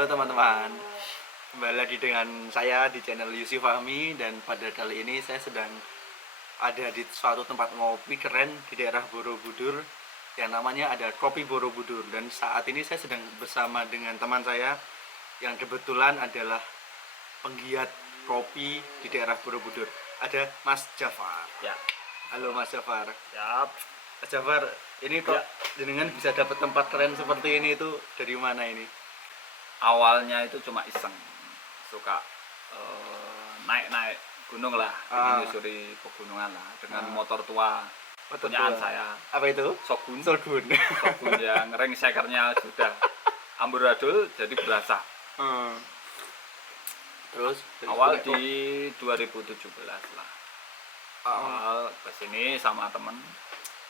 Halo teman-teman, kembali lagi dengan saya di channel Yusuf Fahmi. Dan pada kali ini saya sedang ada di suatu tempat ngopi keren di daerah Borobudur yang namanya ada Kopi Borobudur. Dan saat ini saya sedang bersama dengan teman saya yang kebetulan adalah penggiat kopi di daerah Borobudur. Ada Mas Jafar. Ya, Halo Mas Jafar. siap. Mas Jafar, ini kok Ya. jenengan bisa dapat tempat keren seperti ini itu dari mana ini? Awalnya itu cuma iseng, suka naik-naik gunung lah, menyusuri pegunungan lah dengan motor tua punyaan saya. Apa itu? Shogun, Shogun. Shogun yang ring shakernya sudah amburadul jadi berasa. Terus Awal di 2017 lah. Awal kesini sama temen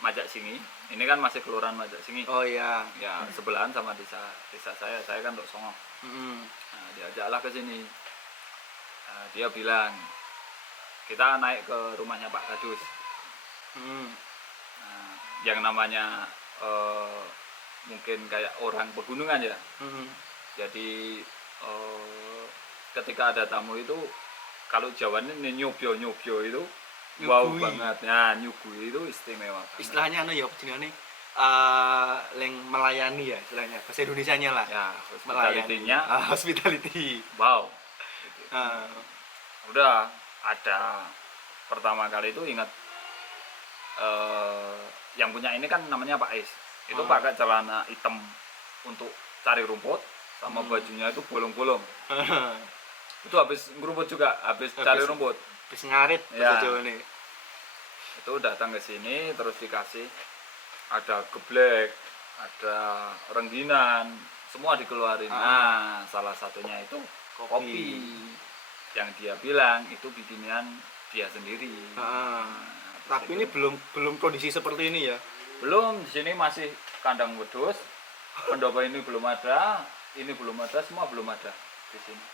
Majak Singi. Ini kan masih kelurahan Majak Singi. Oh iya. Ya sebelahan sama desa saya kan Tok Songo. Nah, diajaklah ke sini. Nah, dia bilang kita naik ke rumahnya Pak Kadus. Nah, yang namanya mungkin kayak orang pegunungan ya. Jadi ketika ada tamu itu kalau Jawa ini nyobyo itu wow banget. Nah, nyugui itu istimewa banget. Istilahnya ya jenenge leng melayani ya istilahnya. Bahasa Indonesianya lah. Ya, hospitality-nya hospitality. wow. Gitu. Udah ada pertama kali itu ingat yang punya ini kan namanya Pak Is. Itu pakai celana hitam untuk cari rumput sama bajunya itu bolong-bolong. Itu habis ngerumput juga, habis cari rumput. Habis ngarit Ya. bahasa Jawa nih. Itu datang ke sini terus dikasih ada geblek, ada rengginan, semua dikeluarin. Nah, salah satunya itu kopi. Yang dia bilang itu bikinan dia sendiri. Tapi ini belum kondisi seperti ini ya. Belum, di sini masih kandang wedhus. Pendopo ini belum ada, ini belum ada, semua belum ada di sini.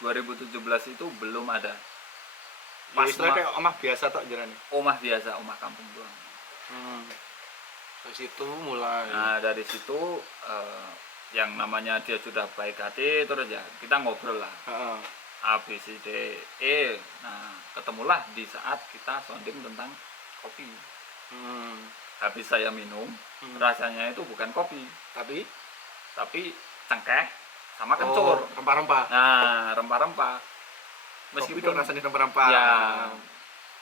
2017 itu belum ada. Pas kayak omah biasa tak jarane. Omah biasa, omah kampung doang. Dari situ mulai. Nah, dari situ yang namanya dia sudah baik hati, terus ya kita ngobrol lah. A, B, C, D, E. Nah, ketemulah di saat kita sounding tentang kopi. Habis saya minum, rasanya itu bukan kopi, tapi cengkeh sama kencur. Rempah-rempah. Nah, rempah-rempah. Meskipun rasanya rempah-rempah. Ya,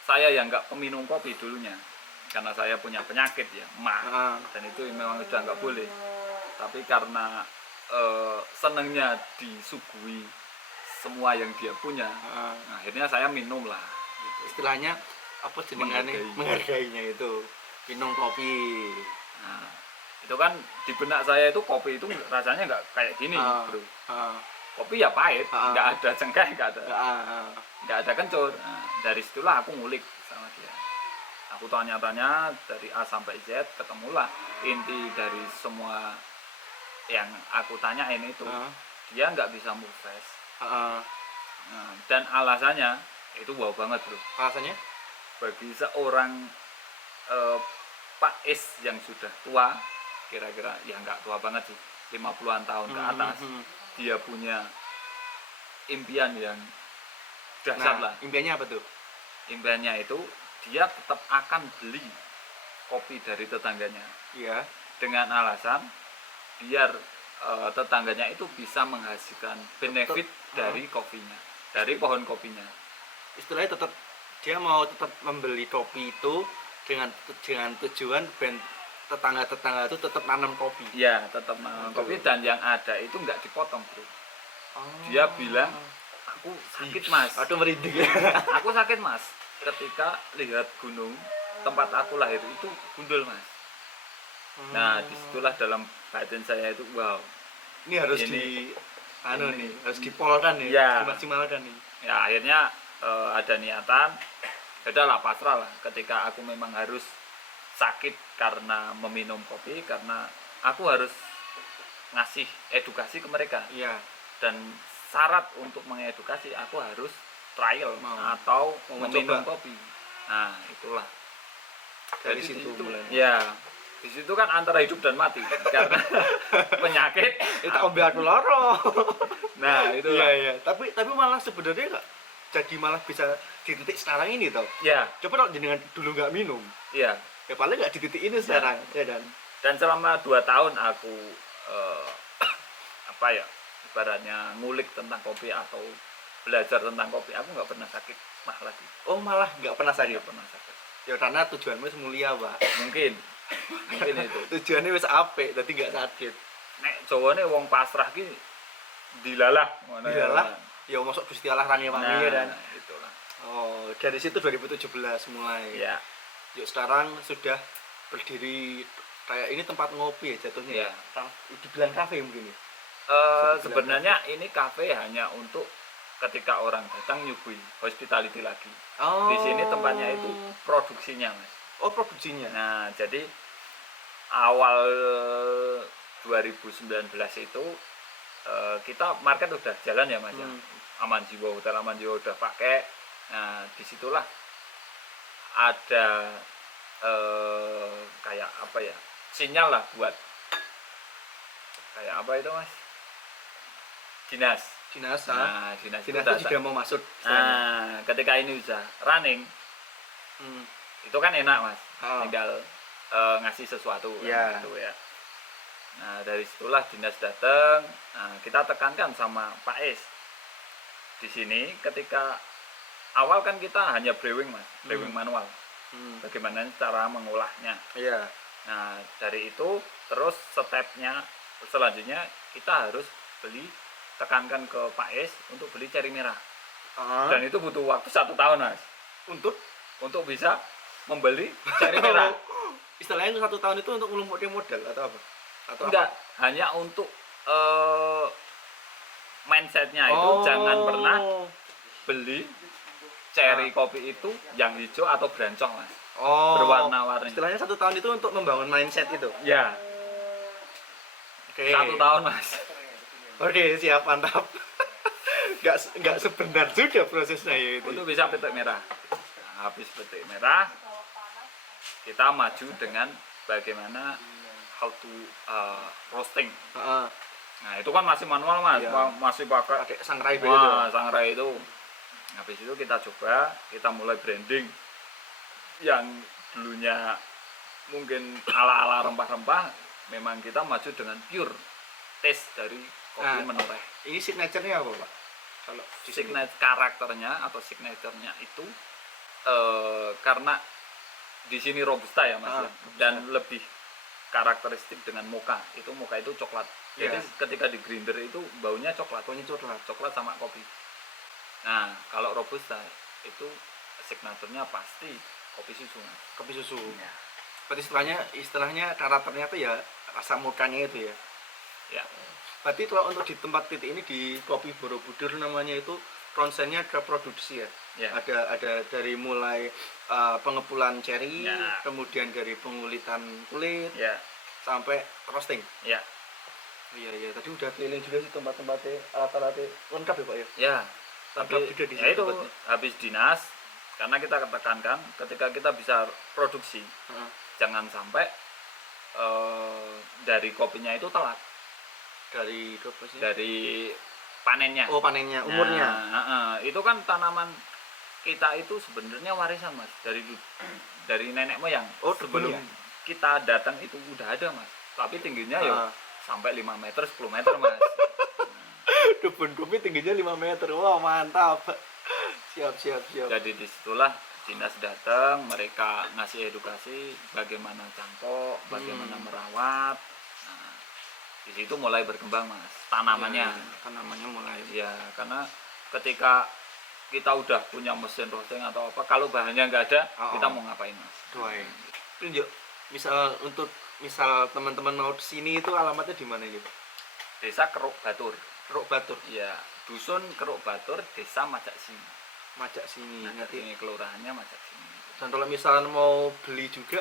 saya yang nggak peminum kopi dulunya, karena saya punya penyakit ya, mah, dan itu memang udah nggak boleh. Tapi karena senangnya disuguhi semua yang dia punya, akhirnya saya minum lah. Gitu. Istilahnya apa jenengannya? Menghargainya itu minum kopi. Nah, itu kan di benak saya itu kopi itu rasanya nggak kayak gini, bro. Kopi ya pahit, nggak ada cengkeh, nggak ada kencur. Nah, dari situlah aku ngulik sama dia. Aku tanya-tanya dari A sampai Z, ketemulah inti dari semua yang aku tanyain itu. Dia nggak bisa move fast. Nah, dan alasannya itu wow banget, bro. Alasannya? Bagi seorang Pak S yang sudah tua, kira-kira ya nggak tua banget sih, 50-an tahun ke atas, dia punya impian yang dasar lah. Impiannya apa tuh? Impiannya itu dia tetap akan beli kopi dari tetangganya. Iya. Dengan alasan biar tetangganya itu bisa menghasilkan benefit dari kopinya, dari pohon kopinya. Istilahnya tetap dia mau tetap membeli kopi itu dengan tujuan tetangga-tetangga itu tetap nanam kopi. Iya, tetap nanam kopi, dan yang ada itu nggak dipotong, bro. Dia bilang, aku sakit mas. Aduh merinding. Aku sakit mas. Ketika lihat gunung tempat aku lahir itu gundul mas. Nah, disitulah dalam batin saya itu wow. Ini harus harus dipolkan nih, ya. Dimaksimalkan nih. Ya akhirnya ada niatan. Udahlah pasrah lah. Ketika aku memang harus sakit karena meminum kopi, karena aku harus ngasih edukasi ke mereka. Iya. Dan syarat untuk mengedukasi aku harus trial atau meminum kopi. Nah, itulah dari situ mulai. Ya, Di situ kan antara hidup dan mati karena penyakit. Itu ombe aku loro. Nah, itu iya. Tapi malah sebenarnya nggak jadi malah bisa di titik sekarang ini toh. ya. Coba kalau jenengan dulu nggak minum. Iya. Ya paling nggak di titik ini sekarang, ya kan. Dan selama 2 tahun aku apa ya? Ibaratnya ngulik tentang kopi atau belajar tentang kopi, aku nggak pernah sakit mah lagi. Oh, malah nggak pernah sakit. Nggak pernah sakit. Ya karena tujuanmu mulia, Pak. Mungkin itu. Tujuannya wis apik, dadi nggak sakit. Nek Jawane wong pasrah ki dilalah ngono ya. Dilalah. Ya masuk Gusti Allah rani wangi ya dan itulah. Oh, dari situ 2017 mulai. Ya. Yuk sekarang sudah berdiri kayak ini tempat ngopi ya jatuhnya. Ya. Dibilang kafe mungkin ya. Sebenarnya ini kafe hanya untuk ketika orang datang nyugui hospitality lagi. Oh. Di sini tempatnya itu produksinya, Mas. Oh, produksinya. Nah, jadi awal 2019 itu kita market udah jalan ya, Mas. Ya. Aman Jiwa, Hotel Aman Jiwa udah pakai. Nah, disitulah ada kayak apa ya? Sinyal lah buat kayak apa itu, Mas? Dinas. Nah, dinas itu juga mau masuk. Nah, ketika ini bisa running, itu kan enak, Mas. Tinggal ngasih sesuatu kan, gitu ya. Nah, dari situlah dinas datang. Nah, kita tekankan sama Pak Es. Di sini ketika awal kan kita hanya brewing, Mas, brewing manual. Bagaimana cara mengolahnya. Iya. Nah, dari itu terus stepnya selanjutnya kita harus tekankan ke Pak Es untuk beli ceri merah. Dan itu butuh waktu 1 tahun, Mas. Untuk bisa membeli ceri merah. Istilahnya 1 tahun itu untuk ngelumpukin modal atau apa? Atau enggak, apa? hanya untuk mindsetnya itu jangan pernah beli ceri kopi itu yang hijau atau brancong, Mas. Berwarna-warni. Istilahnya 1 tahun itu untuk membangun mindset itu. Ya. Oke. 1 tahun, Mas. Oke, siap, mantap. Nggak sebentar juga prosesnya ya itu. Untuk bisa petik merah. Nah, habis petik merah, kita maju dengan bagaimana how to roasting. Nah, itu kan masih manual, Mas. Ya. Masih pakai sangrai itu. Sangrai itu. Habis itu kita coba, kita mulai branding yang dulunya mungkin ala-ala rempah-rempah, memang kita maju dengan pure taste dari kopi menoreh. Ini signature-nya apa, Pak? Kalau signature karakternya atau signature-nya itu karena di sini robusta ya, Mas, ya. Dan lebih karakteristik dengan mocha. Itu mocha itu coklat. Jadi ketika di grinder itu baunya coklat. Coklat sama kopi. Nah, kalau robusta itu signaturnya pasti kopi susu. Kopi susu. Ya. Berarti istilahnya karakternya itu ya rasa mochanya itu ya. Ya. Berarti kalau untuk di tempat titik ini di Kopi Borobudur namanya itu konsennya ke produksi ya. Ya. Ada dari mulai pengepulan ceri, kemudian dari pengulitan kulit, sampai roasting. Ya. Iya. Tadi udah keliling juga sih tempat-tempatnya, alat-alatnya lengkap ya, Pak ya. Ya. Lengkap juga di situ. Itu habis dinas, karena kita tekankan ketika kita bisa produksi, jangan sampai dari kopinya itu telat. Dari panennya. Oh, panennya, umurnya. Nah, itu kan tanaman kita itu sebenarnya warisan, Mas, dari nenek moyang. Oh, sebelum kita datang itu udah ada, Mas. Tapi tingginya ya sampai 5 meter, 10 meter, Mas. Kebun kopi tingginya 5 meter. Wah, mantap. Siap. Jadi disitulah dinas datang, mereka ngasih edukasi bagaimana cangkok, bagaimana merawat. Nah, di situ mulai berkembang, Mas, tanamannya. Tanamannya mulai. Ya, karena ketika kita udah punya mesin roasting atau apa, kalau bahannya nggak ada, kita mau ngapain, Mas? Doain. Tunjuk. Misal teman-teman mau ke sini itu alamatnya di mana ini? Desa Keruk Batur. Keruk Batur. Iya, dusun Keruk Batur, Desa Majak Sini. Majak Sini. Nanti ini kelurahannya Majak Sini. Dan kalau misalnya mau beli juga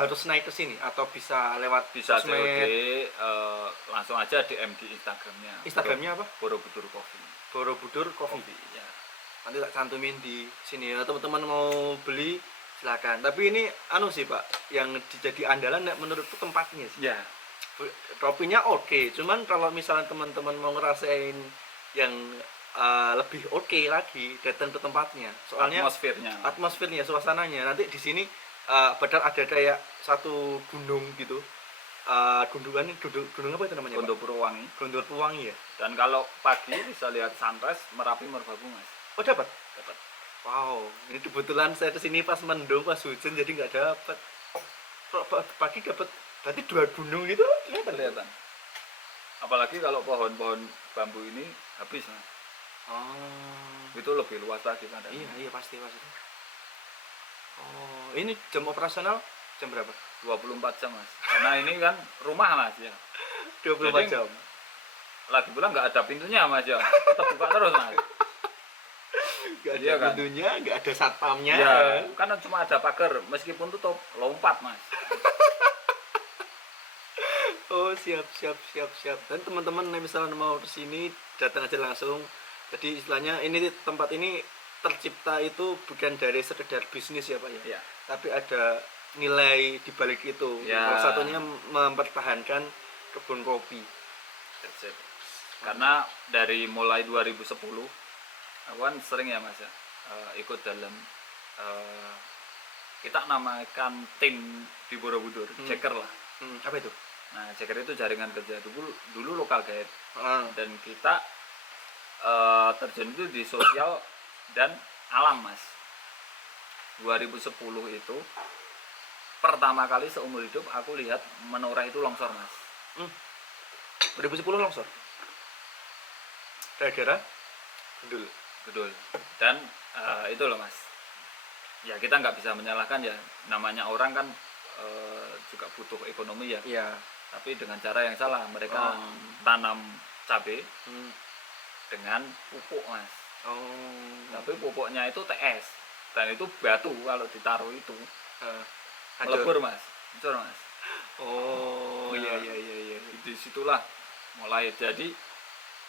harus naik ke sini atau bisa lewat COD, langsung aja DM di Instagramnya. Instagramnya apa? Borobudur Coffee. Borobudur Coffee. Ya. Nanti tak cantumin di sini ya. Teman-teman mau beli Silakan. Tapi ini anu sih Pak, yang jadi andalan menurutku tempatnya sih. Ya. Topinya oke, cuman kalau misalnya teman-teman mau ngerasain yang lebih oke lagi, datang ke tempatnya. Soalnya atmosfernya, suasananya. Nanti di sini padahal ada kayak satu gunung gitu. Gunung apa itu namanya? Gondopurwangi. Gondopurwangi ya. Dan kalau pagi bisa lihat sunrise Merapi Merbabu Mas. Oh dapat. Wow, ini kebetulan saya kesini pas mendung, pas hujan, jadi nggak dapat. Kalau pagi dapat, berarti 2 gunung itu kelihatan. Apalagi kalau pohon-pohon bambu ini habis Mas. Itu lebih luas lagi kan? Iya pasti. Oh, ini jam operasional jam berapa? 24 jam Mas. Karena ini kan rumah Mas ya. 24 jadi, jam. Lagi pula nggak ada pintunya Mas ya. Tetap buka terus Mas. Gak ada pintunya, kan? Gak ada satpamnya. Ya, karena cuma ada pagar, meskipun tutup, lompat Mas. Oh siap. Dan teman-teman misalnya mau kesini datang aja langsung. Jadi istilahnya ini tempat ini tercipta itu bukan dari sekedar bisnis ya Pak ya. Tapi ada nilai di balik itu. Salah satunya mempertahankan kebun kopi. Karena dari mulai 2010 aku kan sering ya Mas ya ikut dalam kita namakan tim di Borobudur, Ceker lah. Apa itu? Nah, Ceker itu jaringan kerja dulu lokal guide. Dan kita terjun itu di sosial dan alam Mas. 2010 itu pertama kali seumur hidup aku lihat menoreh itu longsor Mas. 2010 longsor? Daerah Bedul. Dan itu loh Mas. Ya kita nggak bisa menyalahkan ya, namanya orang kan juga butuh ekonomi ya. Tapi dengan cara yang salah mereka tanam cabai dengan pupuk Mas. Tapi pupuknya itu TS dan itu batu kalau ditaruh itu melebur Mas. Hancur Mas. Iya. Di situlah mulai jadi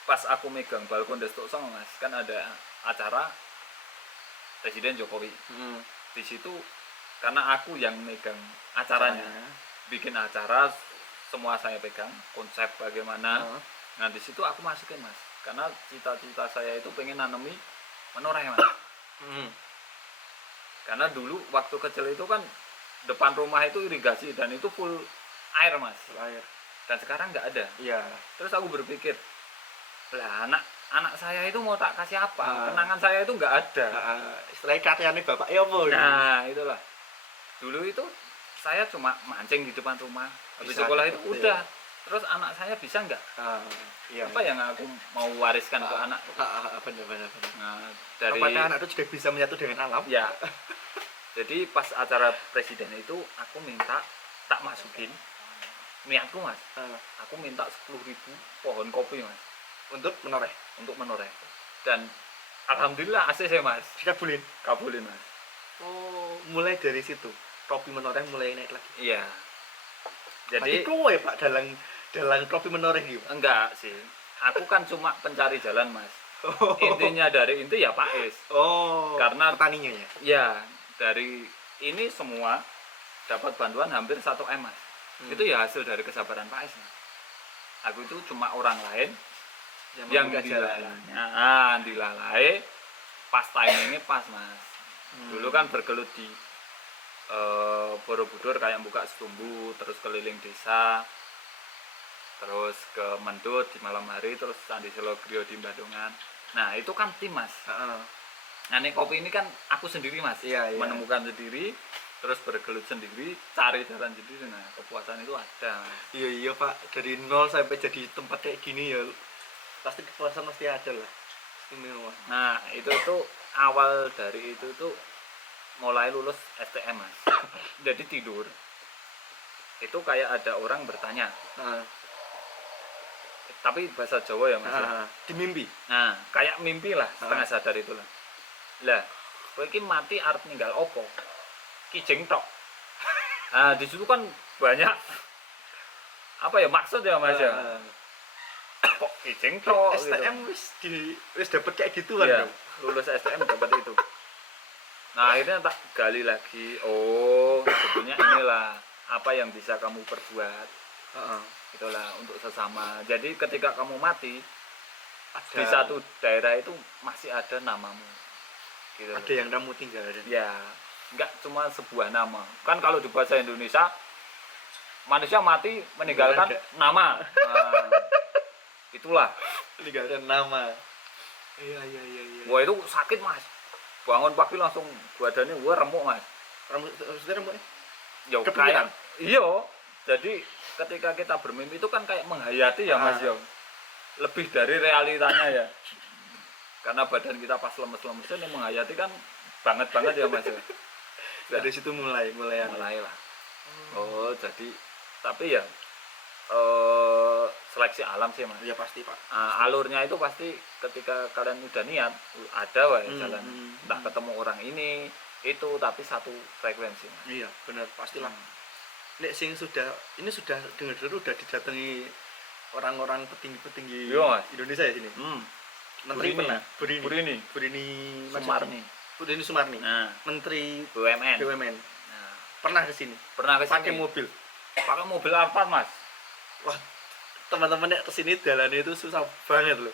pas aku megang balkon Destok Song Mas, kan ada acara Presiden Jokowi. Di situ karena aku yang megang acaranya, bikin acara semua saya pegang, konsep bagaimana. Nah di situ aku masukin Mas, karena cita-cita saya itu pengen nanemi menoreh Mas. Karena dulu waktu kecil itu kan depan rumah itu irigasi dan itu full air Mas. Dan sekarang nggak ada. Terus aku berpikir, lah anak saya itu mau tak kasih apa? Kenangan saya itu nggak ada. Istilahnya katanya bapak apa? Nah itulah. Dulu itu saya cuma mancing di depan rumah. Habis sekolah itu udah. Terus anak saya bisa nggak? Apa yang aku mau wariskan ke anak? Benar. Nah, dari apakah anak itu juga bisa menyatu dengan alam? Ya. Jadi pas acara presiden itu aku minta tak masukin niatku Mas. Aku minta 10.000 pohon kopi Mas. Untuk menoreh. Dan alhamdulillah ACC Mas. Kabulin Mas. Oh, mulai dari situ kopi menoreh mulai naik lagi. Iya. Jadi kowe Pak dalang kopi menoreh gitu. Enggak sih. Aku kan cuma pencari jalan Mas. Intinya dari itu ya Pak Is. Karena petaninya ya. Ya, dari ini semua dapat bantuan hampir 1 M Mas. Itu ya hasil dari kesabaran Pak Is Mas. Aku itu cuma orang lain yang dilalai pas timingnya pas Mas. Dulu kan bergelut di Borobudur kayak buka setumbu, terus keliling desa, terus ke Mendut di malam hari, terus Candi Selogrio di Bandungan. Nah itu kan tim Mas. Nah ini kopi ini kan aku sendiri Mas. Menemukan sendiri, terus bergelut sendiri, cari jalan sendiri. Nah kepuasan itu ada Mas. Iya Pak, dari nol sampai jadi tempat kayak gini ya pasti kepuasan pasti ada lah. Nah itu tuh awal dari itu tuh mulai lulus STM Mas. Jadi tidur itu kayak ada orang bertanya, tapi bahasa Jawa ya Mas. Di mimpi. Nah kayak mimpi lah, setengah sadar itulah. Lah kowe iki mati arep ninggal opo? Kijing tok. Nah di situ kan banyak apa ya maksud ya Mas ya. Kok kijing tok STM gitu. wis dapat kayak gitu kan. Lulus STM dapat itu. Nah akhirnya tak gali lagi, oh sebetulnya inilah apa yang bisa kamu perbuat, itulah untuk sesama. Jadi ketika kamu mati di satu daerah itu masih ada namamu, gitu. Ada yang kamu tinggalin. Ya, nggak cuma sebuah nama. Kan kalau di bahasa Indonesia manusia mati meninggalkan nama. Nah, itulah meninggalkan nama. Iya. Wah itu sakit mas. Bangun pagi langsung badannya remuk mas. Maksudnya remuknya? Ya kayak iya. Jadi ketika kita bermimpi itu kan kayak menghayati ya mas ya. Lebih dari realitanya ya. Karena badan kita pas lemes-lemesnya yang menghayati kan banget ya mas ya. Dari situ mulai lah. Oh jadi tapi ya seleksi alam sih mas. Ya pasti pak. Alurnya itu pasti ketika kalian udah niat ada jalan entah ketemu orang ini itu tapi satu frekuensi mas. Iya benar pastilah. Nek sing sudah dengar udah didatangi orang-orang petinggi Indonesia ya sini. Menteri pernah Burini Sumarni. Nah, Menteri BUMN. Nah, pernah ke sini. Pakai mobil Alphard mas. Wah teman-teman yang kesini jalannya itu susah banget loh.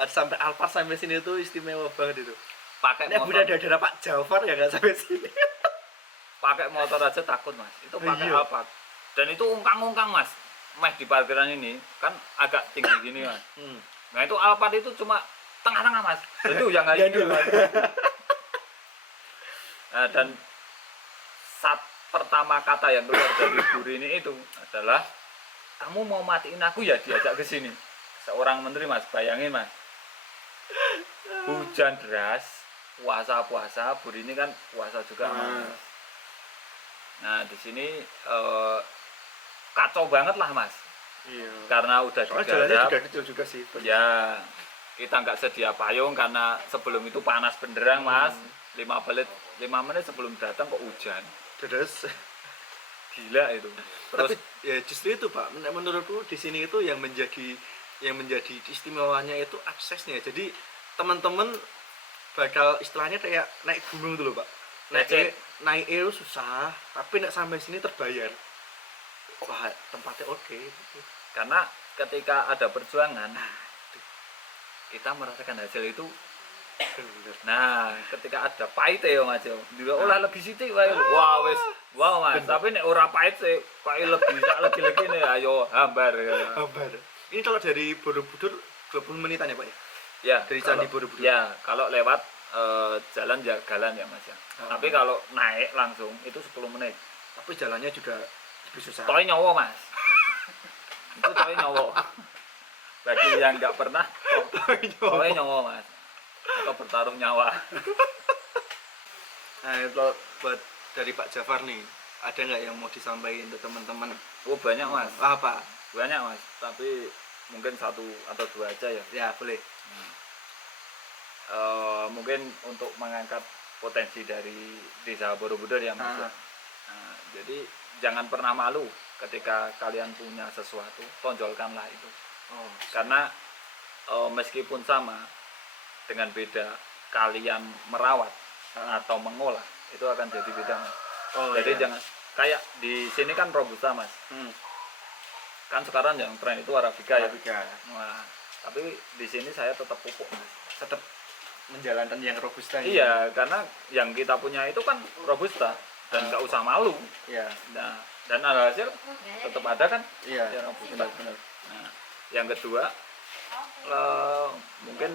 Ada sampai Alphard sampai sini itu istimewa banget itu. Pakai motor. Udah ada Pak Jafar ya nggak sampai sini. Pakai motor aja takut mas. Itu pakai Alphard. Dan itu ungkang-ungkang mas. Mas di parkiran ini kan agak tinggi gini mas. Nah itu Alphard itu cuma tengah-tengah mas. Itu yang nggak ini mas. Nah, dan pertama kata yang keluar dari Burini itu adalah kamu mau matiin aku ya diajak ke sini. Seorang menteri mas, bayangin mas. Hujan deras, puasa, Burini kan puasa juga mas. Nah di sini kacau banget lah mas. Iya. Karena udah jalannya juga kecil juga sih. Ya kita nggak sedia payung karena sebelum itu panas benderang mas. 5 menit sebelum datang kok hujan. Terus gila itu. Terus tapi ya justru itu pak, menurutku di sini itu yang menjadi istimewanya itu aksesnya. Jadi teman-teman bakal istilahnya kayak naik gunung dulu pak. Naik itu susah, tapi naik sampai sini terbayar. Wah tempatnya oke. Karena ketika ada perjuangan, kita merasakan hasil itu. Nah, ketika ada pahit ya mas yo, juga olah lebih sitik wae. Wah mas, tapi nek ora pahit sih, pahit lebih lagi nih, ayo hambar. Ini kalau dari Borobudur 20 menitan ya pak ya? Ya. Dari Candi Borobudur. Ya, kalau lewat jalan jagalan ya mas ya. Tapi kalau naik langsung itu 10 menit. Tapi jalannya juga lebih susah. Toy nyowo mas. Itu toy nyowo. Bagi yang nggak pernah, toy nyowo mas. Atau bertaruh nyawa. Nah kalau buat dari Pak Jafar nih, ada nggak yang mau disampaikan ke teman-teman? Oh banyak mas. Apa? Banyak mas, tapi mungkin 1 atau 2 aja ya. Ya boleh. Mungkin untuk mengangkat potensi dari desa Borobudur ya mas. Jadi jangan pernah malu ketika kalian punya sesuatu, tonjolkanlah itu. Karena meskipun sama, dengan beda kalian merawat atau mengolah itu akan jadi beda mas. Jadi jangan kayak di sini kan robusta mas. Kan sekarang yang tren itu arabica ya. Nah, tapi di sini saya tetap pupuk mas. Tetap menjalankan yang robusta. Iya, karena yang kita punya itu kan robusta dan nggak usah malu. Iya. Nah, dan hasil tetap ada kan? Iya. Yang robusta. Benar. Nah, yang kedua mungkin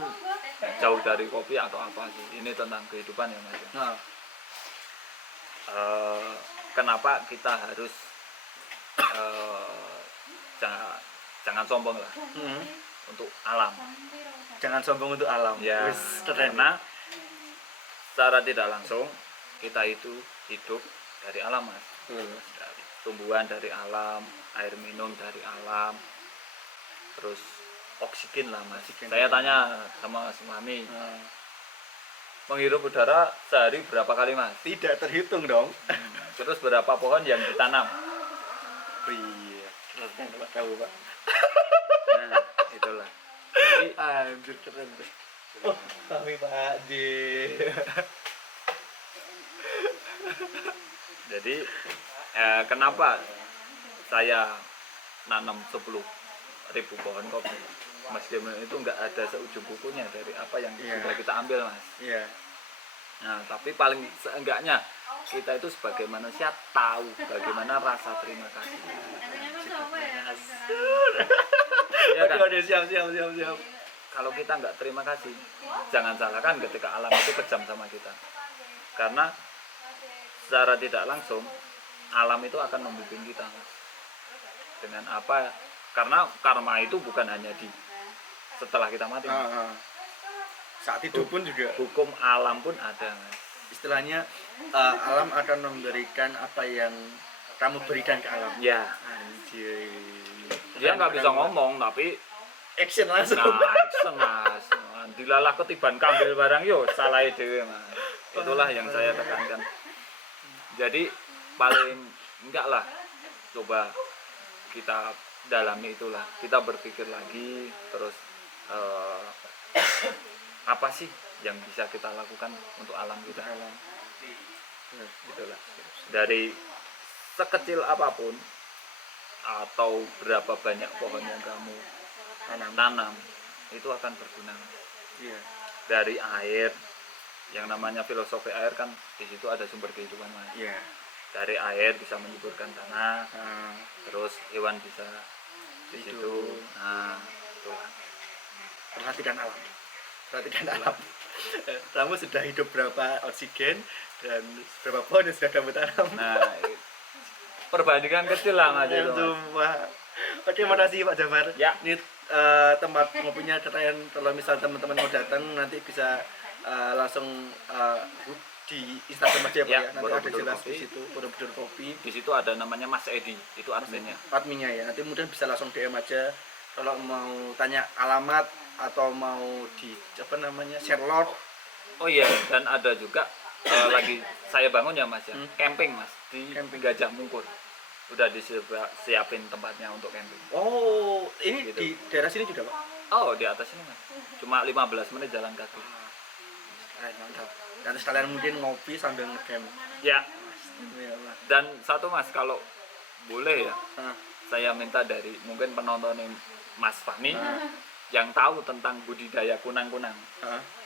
jauh dari kopi atau apa sih, ini tentang kehidupan ya mas. Kenapa kita harus jangan sombong lah untuk alam. Jangan sombong untuk alam Ya, karena secara tidak langsung kita itu hidup dari alam mas. Dari tumbuhan dari alam, air minum dari alam, terus oksigen lah mas. Saya tanya sama Mas Mami, menghirup udara sehari berapa kali mas? Tidak terhitung dong. Terus berapa pohon yang ditanam? Iya, keren pak, tahu pak. Nah itulah. Jadi anjir keren. Kami pak di. Jadi kenapa saya nanam 10.000 pohon kopi? Meskipun itu nggak ada seujung kukunya dari apa yang sudah kita ambil, Mas. Nah, tapi paling seenggaknya kita itu sebagai manusia tahu bagaimana rasa terima kasih. Ya kan? Siap. Kalau kita nggak terima kasih, jangan salahkan ketika alam itu kejam sama kita. Karena secara tidak langsung alam itu akan membimbing kita dengan apa? Karena karma itu bukan hanya di setelah kita mati. Saat hidup pun juga hukum alam pun ada, Mas. Istilahnya alam akan memberikan apa yang kamu berikan ke alam. Ya. Anjir. Dia nggak bisa ngomong tapi action langsung. Nah, action, Mas. Dilalah ketiban kambil barang yo salah dewe, Mas. Itulah yang saya tekankan. Jadi paling enggak lah coba kita dalami itulah. Kita berpikir lagi terus apa sih yang bisa kita lakukan untuk alam kita. Itulah. Dari sekecil apapun atau berapa banyak pohon yang kamu tanam itu akan berguna. Iya. Dari air, yang namanya filosofi air kan di situ ada sumber kehidupan, Mas. Iya. Dari air bisa menyuburkan tanah, terus hewan bisa di situ. Nah, itulah. Perhatikan alam. Kamu sudah hidup berapa oksigen dan berapa pohon yang sudah kamu tanam. Nah, perbandingan kecil lah, Mas. Oke, makasih Pak Jafar. Ya. Ini tempat ngopinya keren. Kalau misal teman-teman mau datang nanti bisa langsung di Instagram aja Pak ya. Nanti ada jelas di situ Borobudur Kopi. Di situ ada namanya Mas Edi, itu adminnya. Adminnya ya. Nanti kemudian bisa langsung DM aja kalau mau tanya alamat atau mau di share lot. Oh iya, dan ada juga lagi saya bangun ya, Mas ya. Camping, Mas, di Gajah Mungkur. Udah disiapin tempatnya untuk camping. Oh, ini gitu. Di daerah sini juga, Pak? Oh, di atas ini, Mas. Cuma 15 menit jalan kaki. Mantap. Nanti sekalian mungkin ngopi sambil ngecamp. Ya. Dan satu, Mas, kalau boleh ya, saya minta dari mungkin penonton Mas Fahmi yang tahu tentang budidaya kunang-kunang,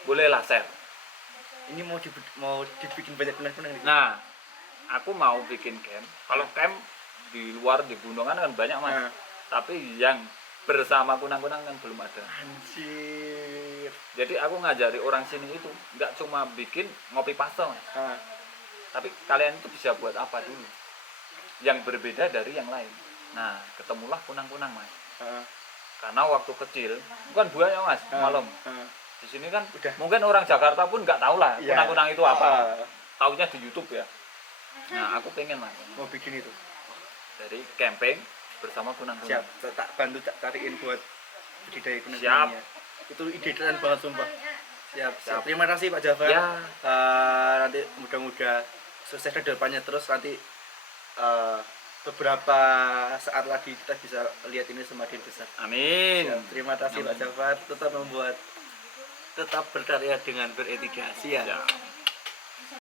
bolehlah share. Ini mau dibikin banyak kunang-kunang nih. Nah, aku mau bikin camp. Kalau camp di luar di gunungan kan banyak, Mas. Tapi yang bersama kunang-kunang kan belum ada. Anjir. Jadi aku ngajari orang sini itu nggak cuma bikin ngopi paste, Mas. Tapi kalian itu bisa buat apa dulu yang berbeda dari yang lain. Nah, ketemulah kunang-kunang, Mas. Karena waktu kecil bukan buahnya, Mas, malam. Di sini kan udah. Mungkin orang Jakarta pun nggak tahu lah kunang-kunang itu apa. Taunya di YouTube ya. Nah, aku pengen, Mas, mau bikin itu dari camping bersama kunang-kunang. Siap, tak bantu cariin buat budidaya kunang-kunangnya. Itu ide keren banget sumpah. Siap. Terima kasih Pak Jafar. Ya. Nanti mudah-mudahan sukses ke depannya terus nanti beberapa saat lagi kita bisa lihat ini semakin besar. Amin. Siap. Terima kasih Pak Jafar, tetap berkarya dengan beretika. Siap.